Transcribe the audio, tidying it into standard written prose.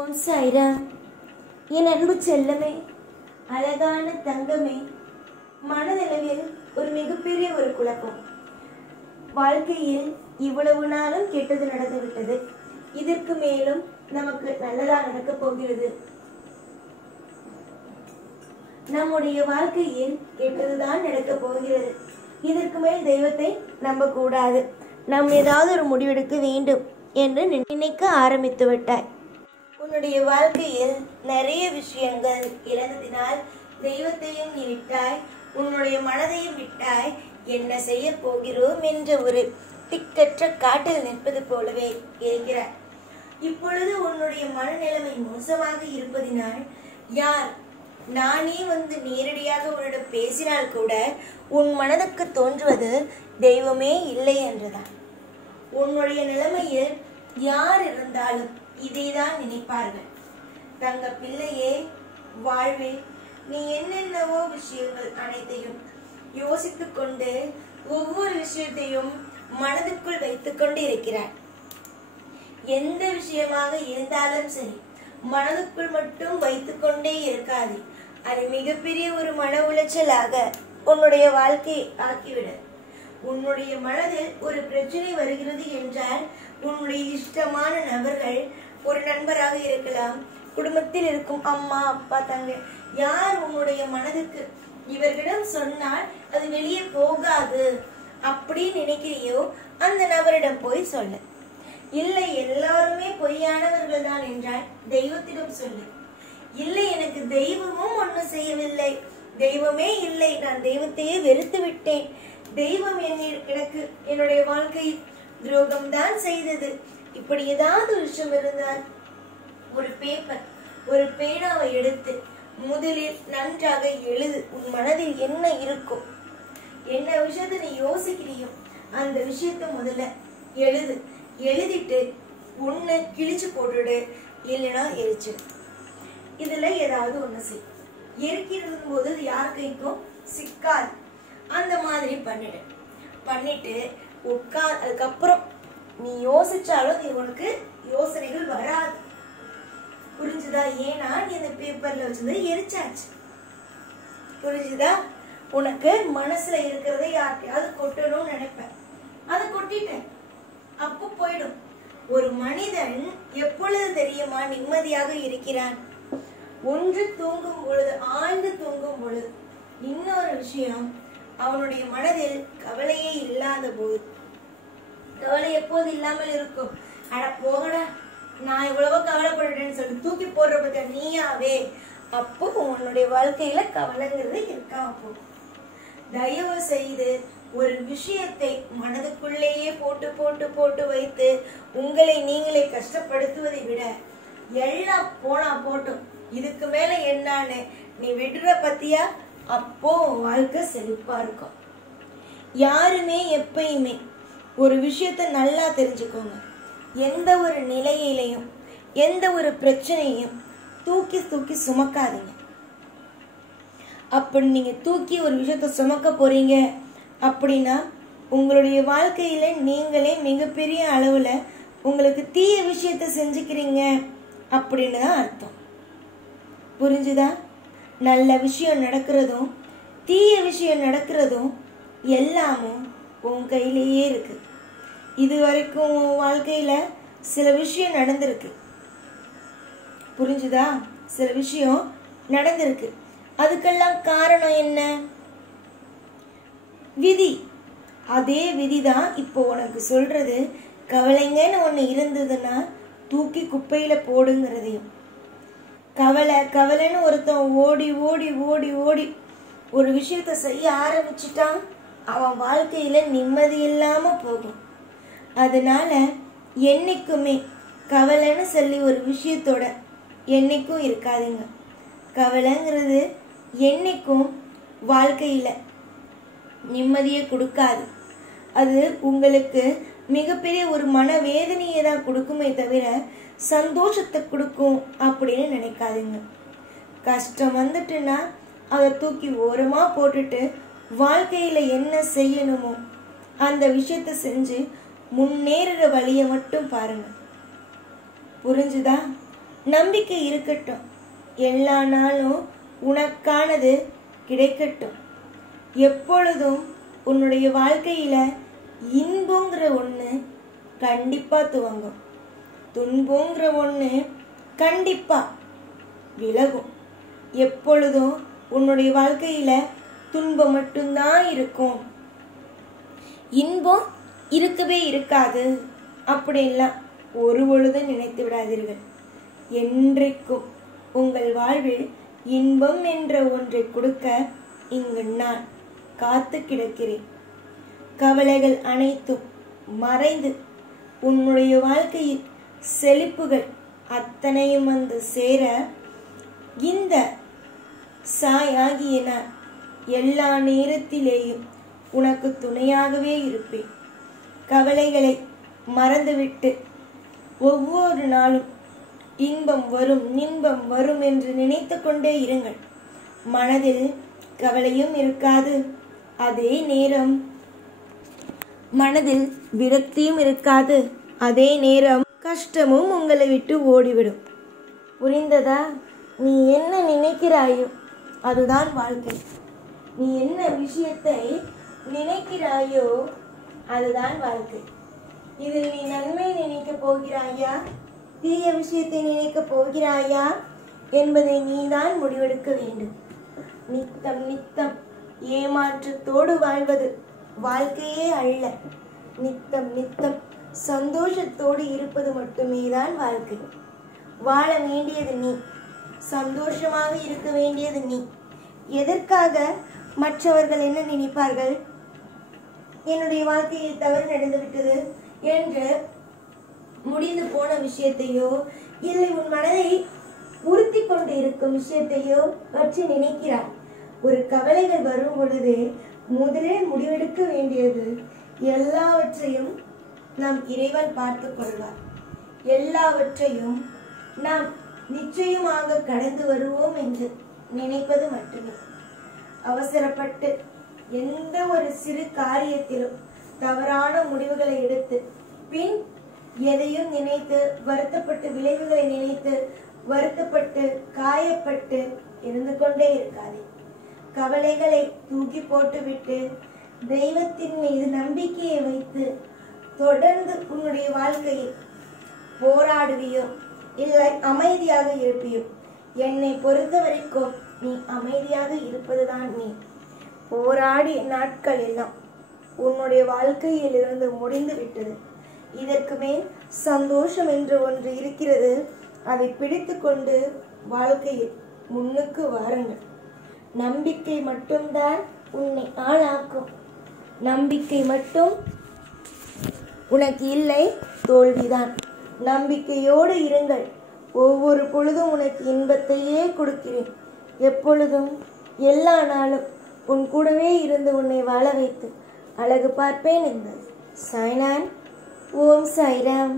ஓம் சாய்ராம். என் அன்பு செல்லமே, அழகான தங்கமே, மனதளவில் ஒரு மிகப்பெரிய ஒரு குழப்பம். வாழ்க்கையில் இவ்வளவு நாளும் கெட்டது நடந்துவிட்டது, இதற்கு மேலும் நமக்கு நல்லதா நடக்க போகிறது. நம்முடைய வாழ்க்கையில் கெட்டதுதான் நடக்க போகிறது. இதற்கு மேல் தெய்வத்தை நம்ப கூடாது. நாம் ஏதாவது ஒரு முடிவெடுக்க வேண்டும் என்று நினைக்க ஆரம்பித்து விட்டாய். உன்னுடைய வாழ்க்கையில் நிறைய விஷயங்கள் இழந்ததினால் தெய்வத்தையும் நீ விட்டாய், உன்னுடைய மனதையும் விட்டாய். என்ன செய்ய போகிறோம் என்ற ஒரு திக்கற்ற காட்டில் நிற்பது போலவே இருக்கிறாய். இப்பொழுது உன்னுடைய மனநிலைமை மோசமாக இருப்பதினால் யார் நானே வந்து நேரடியாக உன்னிடம் பேசினால் கூட உன் மனதுக்கு தோன்றுவது தெய்வமே இல்லை என்றுதான். உன்னுடைய நிலைமையில் யார் இருந்தாலும் இதைதான் நினைப்பார்கள். தங்க பிள்ளையே, வாழ்வில் நீ என்னென்னவோ விஷயங்கள் அனைத்தையும் யோசித்துக் கொண்டு ஒவ்வொரு விஷயத்தையும் மனதுக்குள் வைத்துக் கொண்டு இருக்கிறாய். எந்த விஷயமாக இருந்தாலும் சரி, மனதுக்குள் மட்டும் வைத்துக் கொண்டே இருக்காது. அது மிகப்பெரிய ஒரு மன உளைச்சலாக உன்னுடைய வாழ்க்கையை ஆக்கிவிட. உன்னுடைய மனதில் ஒரு பிரச்சனை வருகிறது என்றால் உன்னுடைய இஷ்டமான நபர்கள், ஒரு நண்பராக இருக்கலாம், குடும்பத்தில் இருக்கும் அம்மா அப்பா தங்கை, யார் உன்னுடைய மனதுக்கு இவர்களிடம் சொன்னால் அது வெளியே போகாது அப்படி நினைக்கிறியோ அந்த நபரிடம் போய் சொல்லு. இல்லை எல்லாருமே பொய்யானவர்கள் தான் என்றால் தெய்வத்திடம் சொல்லு. இல்லை எனக்கு தெய்வமும் ஒன்றும் செய்யவில்லை, தெய்வமே இல்லை, நான் தெய்வத்தையே வெறுத்து விட்டேன், தெய்வம் எனக்கு என்னுடைய வாழ்க்கையில் துரோகம் தான் செய்தது, இப்படி ஏதாவது விஷயம் இருந்தால் ஒரு பேப்பர், ஒரு பேனாவை எடுத்து முதலில் நன்றாக எழுது. உன் மனதில் என்ன இருக்கும், என்ன விஷயத்தை நீ யோசிக்கிறியோ அந்த விஷயத்த முதல்ல எழுது. எழுதிட்டு ஒண்ணு கிழிச்சு போட்டுடு, இல்லைன்னா எரிச்சிடு. இதுல ஏதாவது ஒண்ணு செய். எரிக்கிறது போது யார் கைக்கும் சிக்காது. அந்த மாதிரி பண்ணிடு. பண்ணிட்டு அதுக்கப்புறம் நீ யோசிச்சாலும் நீ உனக்கு யோசனைகள் வராது. புரிஞ்சுதா? ஏன்னா நீ அந்த பேப்பர்ல வச்சது எரிச்சாச்சு. புரிஞ்சுதா? உனக்கு மனசுல இருக்கிறத யார்கிட்டயாவது கொட்டணும்னு நினைப்பேன், அதை கொட்டிட்டேன், அப்போ போயிடும். ஒரு மனிதன் எப்பொழுது தெரியுமா நிம்மதியாக இருக்கிறான்? ஒன்று தூங்கும் பொழுது, ஆழ்ந்து தூங்கும் பொழுது. இன்னொரு விஷயம், அவனுடைய மனதில் கவலையே இல்லாத போது. கவலை எப்போது இல்லாமல் இருக்கும்? அட போகடா, நான் இவ்வளவோ கவலைப்பட்டுட்டேன்னு சொல்லிட்டு தூக்கி போடுற பத்தியா நீயாவே, அப்போ உன்னுடைய வாழ்க்கையில கவலைங்கிறது இருக்காம போகும். தயவு செய்து ஒரு விஷயத்தை மனதுக்குள்ளேயே போட்டு போட்டு போட்டு வைத்து உங்களை நீங்களே கஷ்டப்படுத்துவதை விட எல்லாம் போனா போட்டும், இதுக்கு மேல என்னன்னு நீ விடுற பத்தியா, அப்போ வாழ்க்கை செழிப்பா இருக்கும். யாருமே எப்பயுமே ஒரு விஷயத்த நல்லா தெரிஞ்சுக்கோங்க, எந்த ஒரு நிலையிலையும் எந்த ஒரு பிரச்சனையும் தூக்கி தூக்கி சுமக்காதீங்க. அப்படி நீங்க தூக்கி ஒரு விஷயத்த சுமக்க போறீங்க அப்படின்னா உங்களுடைய வாழ்க்கையில நீங்களே மிகப்பெரிய அளவுல உங்களுக்கு தீய விஷயத்த செஞ்சுக்கிறீங்க அப்படின்னு தான் அர்த்தம். புரிஞ்சுதா? நல்ல விஷயம் நடக்கிறதும் தீய விஷயம் நடக்கிறதும் எல்லாமும் உன் கையிலேயே இருக்கு. இது வரைக்கும் உன் வாழ்க்கையில சில விஷயம் நடந்திருக்கு. புரிஞ்சுதா? சில விஷயம் நடந்திருக்கு. அதுக்கெல்லாம் காரணம் என்ன? விதி. அதே விதிதான் இப்போ உனக்கு சொல்றது. கவலைங்கன்னு ஒண்ணு இருந்ததுன்னா தூக்கி குப்பையில போடுங்கிறதையும், கவலைன்னு ஒருத்தன் ஓடி ஓடி ஓடி ஓடி ஒரு விஷயத்த செய்ய ஆரம்பிச்சுட்டான், அவன் வாழ்க்கையில நிம்மதி இல்லாம போகும். அதனால என்னைக்குமே கவலைன்னு சொல்லி ஒரு விஷயத்தோட என்னைக்கும் இருக்காதுங்க. கவலைங்கிறது என்னைக்கும் வாழ்க்கையில நிம்மதியை கொடுக்காது. அது உங்களுக்கு மிகப்பெரிய ஒரு மனவேதனையை தான் கொடுக்குமே தவிர சந்தோஷத்தை கொடுக்கும் அப்படின்னு நினைக்காதீங்க. கஷ்டம் வந்துட்டுன்னா அதை தூக்கி ஓரமா போட்டுட்டு வாழ்க்கையில என்ன செய்யணுமோ அந்த விஷயத்த செஞ்சு முன்னேறுற வழியை மட்டும் பாருங்க. புரிஞ்சுதா? நம்பிக்கை இருக்கட்டும். எல்லா நாளும் உனக்கானது கிடைக்கட்டும். எப்பொழுதும் உன்னுடைய வாழ்க்கையில இன்பங்கிற ஒண்ணு கண்டிப்பா துவங்கும். துன்பங்கிற ஒண்ணு கண்டிப்பா விலகும். எப்பொழுதும் உன்னுடைய வாழ்க்கையில துன்பம் மட்டும்தான் இருக்கும், இன்பம் இருக்கவே இருக்காது அப்படின்லாம் ஒரு பொழுதும் நினைத்து விடாதீர்கள். என்றைக்கும் உங்கள் வாழ்வில் இன்பம் என்ற ஒன்றை கொடுக்க இங்கு நான் காத்து கிடக்கிறேன். கவலைகள் அனைத்தும் மறைந்து உன்னுடைய வாழ்க்கையில் செழிப்புகள் அத்தனையும் வந்து சேர இந்த சாயாகிய நான் எல்லா நேரத்திலேயும் உனக்கு துணையாகவே இருப்பேன். கவலைகளை மறந்துவிட்டு ஒவ்வொரு நாளும் இன்பம் வரும் இன்பம் வரும் என்று நினைத்து கொண்டே இருங்கள். மனதில் கவலையும் இருக்காது, அதே நேரம் மனதில் விரக்தியும் இருக்காது, அதே நேரம் கஷ்டமும் உங்களை விட்டு ஓடிவிடும். புரிந்ததா? நீ என்ன நினைக்கிறாயோ அதுதான் வாழ்க்கை. நீ என்ன விஷயத்தை நினைக்கிறாயோ அதுதான் வாழ்க்கை. இதில் நீ நன்மை நினைக்க போகிறாயா, தீய விஷயத்தை நினைக்க போகிறாயா என்பதை நீதான் முடிவெடுக்க வேண்டும். நித்தம் நித்தம் ஏமாற்றத்தோடு வாழ்வது வாழ்க்கையே அல்ல. நித்தம் நித்தம் சந்தோஷத்தோடு இருப்பது மட்டுமே தான் வாழ்க்கை. வாழ வேண்டியது நீ, சந்தோஷமாக இருக்க வேண்டியது நீ. எதற்காக மற்றவர்கள் என்ன நினைப்பார்கள், என்னுடைய வாழ்க்கையில் தவறு நடந்துவிட்டது என்று முடிந்து போன விஷயத்தையோ இல்லை உன் மனதை உறுத்தி கொண்டு இருக்கும் விஷயத்தையோ பற்றி நினைக்கிறார். ஒரு கவலைகள் வரும் பொழுது முதலில் முடிவெடுக்க வேண்டியது எல்லாவற்றையும் நாம் இறைவன் பார்த்து கொள்வார். எல்லாவற்றையும் நாம் நிச்சயமாக கடந்து வருவோம் என்று நினைப்பது மட்டுமே. அவசரப்பட்டு எந்த ஒரு சிறு காரியத்திலும் தவறான முடிவுகளை எடுத்து பின் எதையும் நினைத்து வருத்தப்பட்டு விளைவுகளை நினைத்து வருத்தப்பட்டு காயப்பட்டு இருந்து கொண்டே இருக்காதே. கவலைகளை தூக்கி போட்டுவிட்டு தெய்வத்தின் மீது நம்பிக்கையை வைத்து தொடர்ந்து உன்னுடைய வாழ்க்கையை போராடுவியோ இல்லை அமைதியாக இருப்பியோ, என்னை பொறுத்த வரைக்கும் நீ அமைதியாக இருப்பதுதான் நீ. போராடிய நாட்கள் எல்லாம் உன்னுடைய வாழ்க்கையில் இருந்து முடிந்து விட்டது. இதற்கு மேல் சந்தோஷம் என்று ஒன்று இருக்கிறது. அதை பிடித்து கொண்டு வாழ்க்கையில் முன்னுக்கு வாருங்கள். நம்பிக்கை மட்டும்தான் உன்னை ஆளாக்கும். நம்பிக்கை மட்டும் உனக்கு இல்லை, தோல்விதான். நம்பிக்கையோடு இருங்கள். ஒவ்வொரு பொழுதும் உனக்கு இன்பத்தையே கொடுக்கிறேன். எப்பொழுதும் எல்லா நாளும் உன் கூடவே இருந்து உன்னை வாழ வைத்து அழகு பார்ப்பேன். இந்த சாய்நான். ஓம் சாய்ராம்.